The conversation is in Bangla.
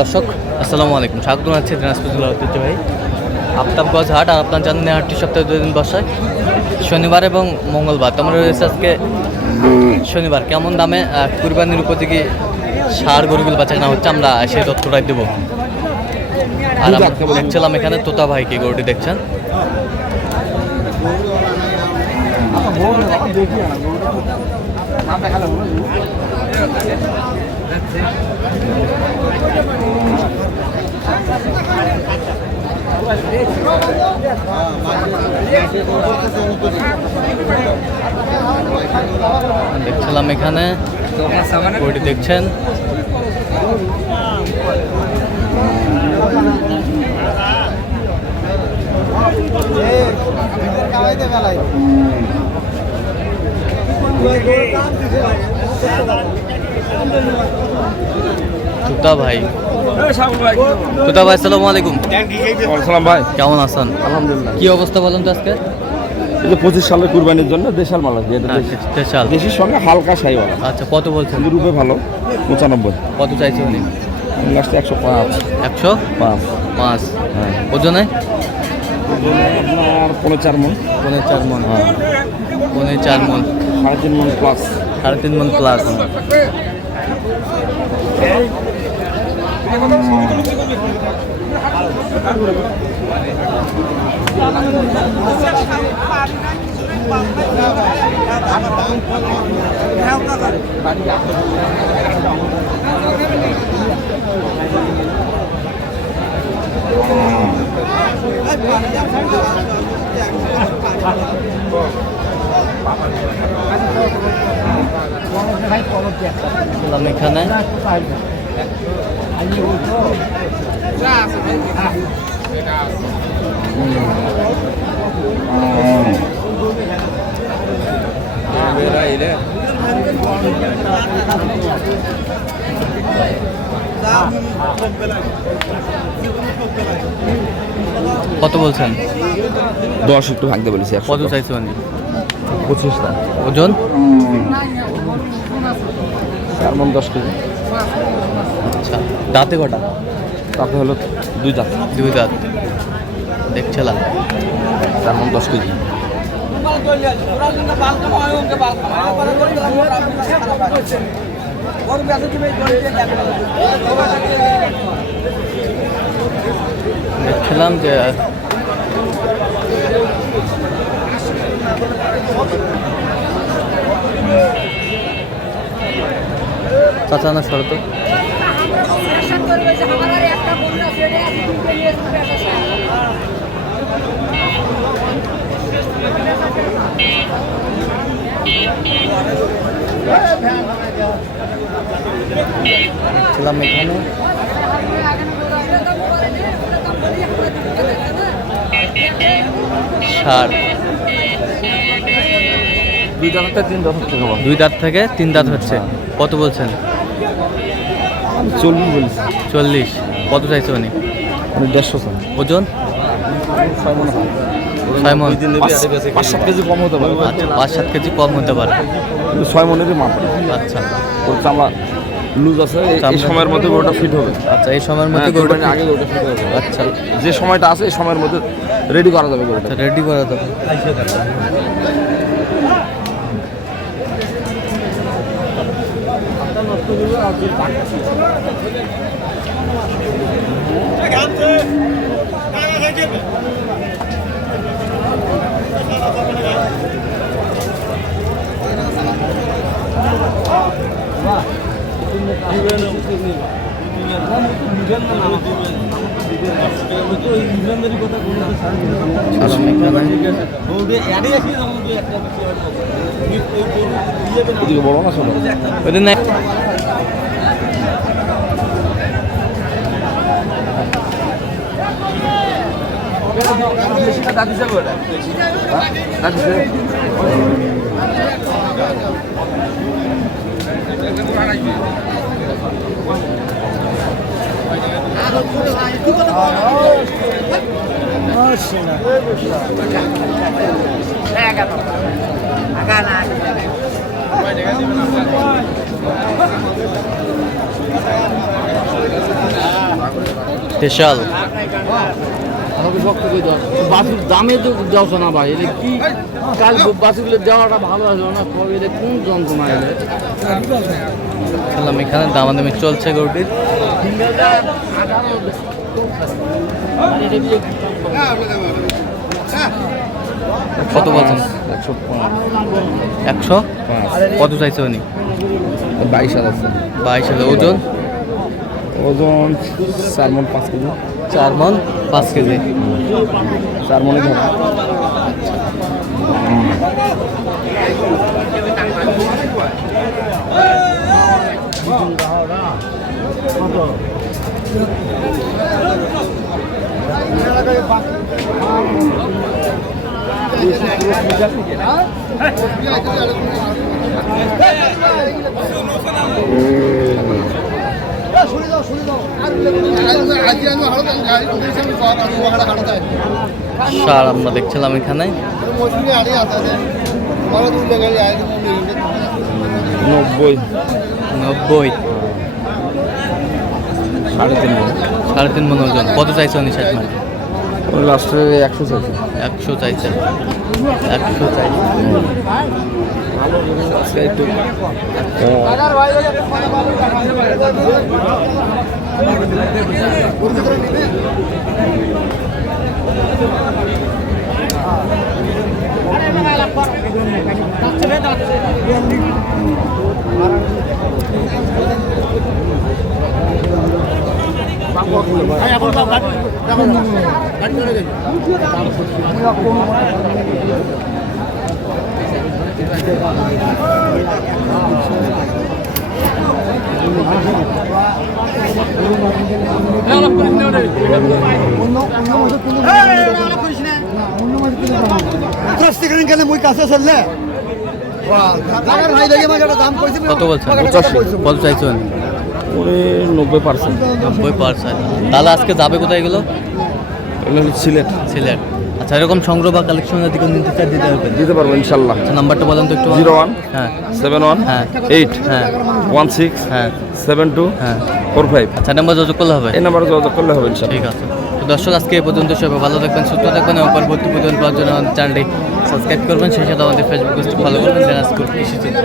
দর্শক আসসালামু আলাইকুম, স্বাগত জানাচ্ছি দিনাজপুর জেলার ঐতিহ্যবাহী আফতাবগঞ্জ হাট। আর আপনার জানেন হাটটি সপ্তাহে 2 দিন বসায়, শনিবার এবং মঙ্গলবার। তোমরা রয়েছে আজকে শনিবার। কেমন দামে কুরবানির উপযোগী ষাঁড় গরুগুলো বাচ্চা কেনা হচ্ছে, আমরা সেই তথ্যটাই দেবো। আর আমরা দেখছিলাম এখানে তোতা ভাইকে গরুটি দেখছেন। দেখছিলাম এখানে গরুটি দেখছেন। তুতা ভাই, আসসালামু আলাইকুম। আসসালাম ভাই, কেমন আছেন? আলহামদুলিল্লাহ। কি অবস্থা বলেন তো আজকে? এই যে 25 সালের কুরবানির জন্য দেশাল মাল আছে। দেশাল দেশির সঙ্গে হালকা সাইওয়ালা। আচ্ছা, কত বলছেন? রূপে ভালো 95। কত চাইছে উনি? লাস্টে 105। 105। হ্যাঁ। ওজনে আপনার 4.5 মণ। 4.5 মণ। হ্যাঁ, 4.5 মণ। 3.5 মণ প্লাস। 3.5 মণ প্লাস। এখানে কত বলছেন? 10 একটু ভাঙতে বলেছি। কত চাইছে উনি? 25 টা। ওজন 4 মণ 10 কেজি। আচ্ছা, দাঁতে কটা? তাতে হলো 2 দাঁত। 2 দাঁত। দেখছিলাম 4 মণ 10 কেজি। দেখছিলাম যে চাচা না শরত ছিলাম এখানে। ষাঁড় 2 দাঁত থেকে 3 দাঁত হচ্ছে। 2 দাঁত থেকে 3 দাঁত হচ্ছে। কত বলছেন? 40 বলেছি। 40। কত চাইছে উনি? 150। ওজন 6 মণ। 6 মণ। 5-7 কেজি কম হতে পারে। আচ্ছা, 5-7 কেজি কম হতে পারে। 6 মণেরই মাপ। আচ্ছা, ওর চামড়া লুজ আছে। এই সময়ের মধ্যে গরুটা ফিট হবে। আচ্ছা, এই সময়ের মধ্যে গরুটা আগে গরুটা ফিট হবে। আচ্ছা, যে সময়টা আছে এই সময়ের মধ্যে রেডি করা যাবে গরুটা। রেডি করা যাবে। বড় না ছোট? দেশাল বাছুর দামে তো দেওয়া না ভাই, এটা কি কাল বাছুরগুলো দেওয়াটা ভালো আসলো না, তবে এটা কোন যন্ত্রণা এলে খেলাম এখানে দামাদামি চলছে গরুটির। কত বলছেন? 100 কত চাইছে উনি? 22,000। 22,000। ওজন? ওজন 4 মণ 5 কেজি। 4 মণ 5 কেজি। 4 মণে ধরা। সার আমরা দেখছিলাম এখানে। 90। 90। 3.5 মণ। 3.5 মণ ওজন। কত চাইছে উনি? 60 মানে লাস্টে 100 চাইছে। 100 চাইছে। 100 চাইছে। আজকে একটু কত বলছেন? 85। কত চাইছে উনি? ওরে 90%। 90%। তাহলে আজকে যাবে কোথায় এগুলো? এগুলো হলো সিলেট। সিলেট। আচ্ছা, এরকম সংগ্রহ বা কালেকশন যদি কেউ নিতে চায় দিতে পারবেন? দিতে পারবো ইনশাল্লাহ। আচ্ছা, নাম্বারটা বলেন তো একটু। 01 হ্যাঁ 71 হ্যাঁ 8 হ্যাঁ 16 হ্যাঁ 72 হ্যাঁ। 45। আচ্ছা, নাম্বার যোগাযোগ করলে হবে? এই নাম্বারে যোগাযোগ করলে হবে ইনশাল্লাহ। ঠিক আছে। তো দর্শক, আজকে এই পর্যন্ত। সবাই ভালো থাকবেন, সুস্থ থাকবেন এবং পরবর্তী পর্যন্ত পাওয়ার জন্য আমাদের চ্যানেলটি সাবস্ক্রাইব করবেন, সেই সাথে আমাদের ফেসবুক পেজটি ফলো করবেন, দিনাজপুর কৃষি চিত্র।